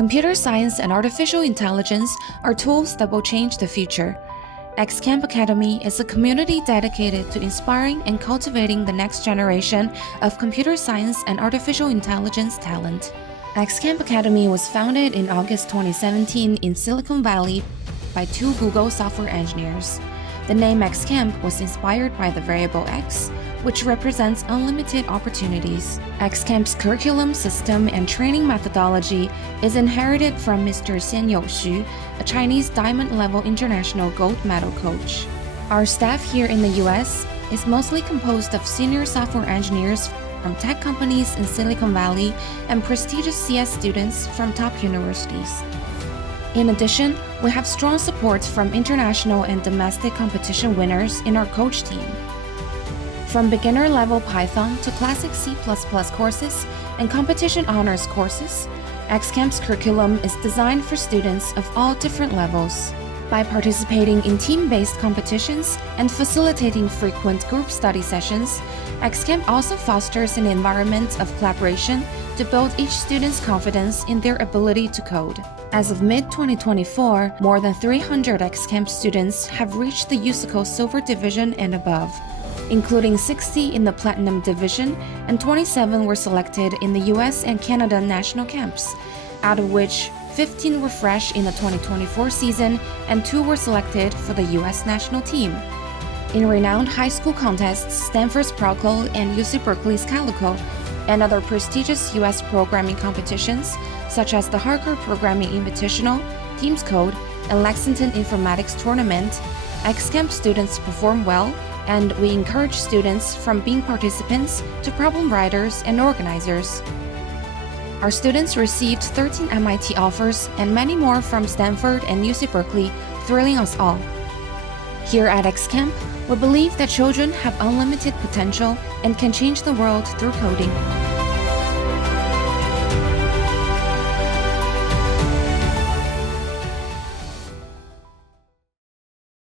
Computer science and artificial intelligence are tools that will change the future. XCamp Academy is a community dedicated to inspiring and cultivating the next generation of computer science and artificial intelligence talent. XCamp Academy was founded in August 2017 in Silicon Valley by two Google software engineers. The name XCamp was inspired by the variable X, which represents unlimited opportunities. XCamp's curriculum system and training methodology is inherited from Mr. Xianyou Xu, a Chinese diamond-level international gold medal coach. Our staff here in the US is mostly composed of senior software engineers from tech companies in Silicon Valley and prestigious CS students from top universities. In addition, we have strong support from international and domestic competition winners in our coach team. From beginner-level Python to classic C++ courses and competition honors courses, XCamp's curriculum is designed for students of all different levels. By participating in team-based competitions and facilitating frequent group study sessions, XCamp also fosters an environment of collaboration to build each student's confidence in their ability to code. As of mid-2024, more than 300 XCamp students have reached the USACO Silver Division and above, including 60 in the Platinum Division, and 27 were selected in the US and Canada national camps, out of which 15 were fresh in the 2024 season and 2 were selected for the US national team. In renowned high school contests, Stanford's Procol and UC Berkeley's Calico, and other prestigious US programming competitions, such as the Harvard Programming Invitational, Teams Code, and Lexington Informatics Tournament, XCamp students perform well, and we encourage students from being participants to problem writers and organizers. Our students received 13 MIT offers and many more from Stanford and UC Berkeley, thrilling us all. Here at XCamp, we believe that children have unlimited potential and can change the world through coding.